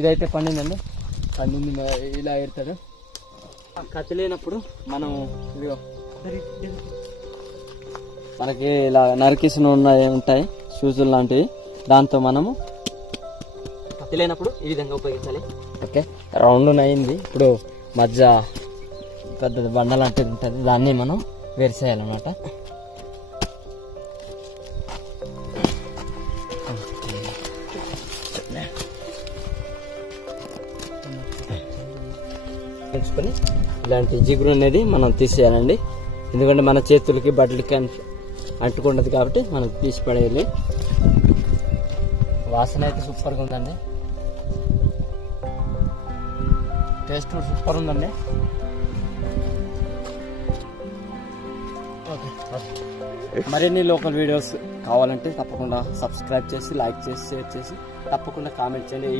ఇదైతే పండిందండి. పండింది ఇలా ఏరుతాడు. కత్తి లేనప్పుడు మనం ఇదిగో మనకి ఇలా నరికిసిన ఉంటాయి షూజులు లాంటివి. దాంతో మనము కత్తి లేనప్పుడు ఈ విధంగా ఉపయోగించాలి. ఓకే, రౌండ్ అయింది. ఇప్పుడు మధ్య పెద్ద బండ లాంటిది ఉంటుంది, దాన్ని మనం వేసేయాలన్నమాట. పెంచుకొని ఇలాంటి జిగురు అనేది మనం తీసేయాలండి. ఎందుకంటే మన చేతులకి బట్టలకి అంటుకుంటుంది కాబట్టి మనం తీసి పడేయాలి. వాసన అయితే సూపర్గా ఉందండి, టేస్ట్ కూడా సూపర్ ఉందండి. మరిన్ని లోకల్ వీడియోస్ కావాలంటే తప్పకుండా సబ్స్క్రైబ్ చేసి, లైక్ చేసి, షేర్ చేసి, తప్పకుండా కామెంట్ చేయండి.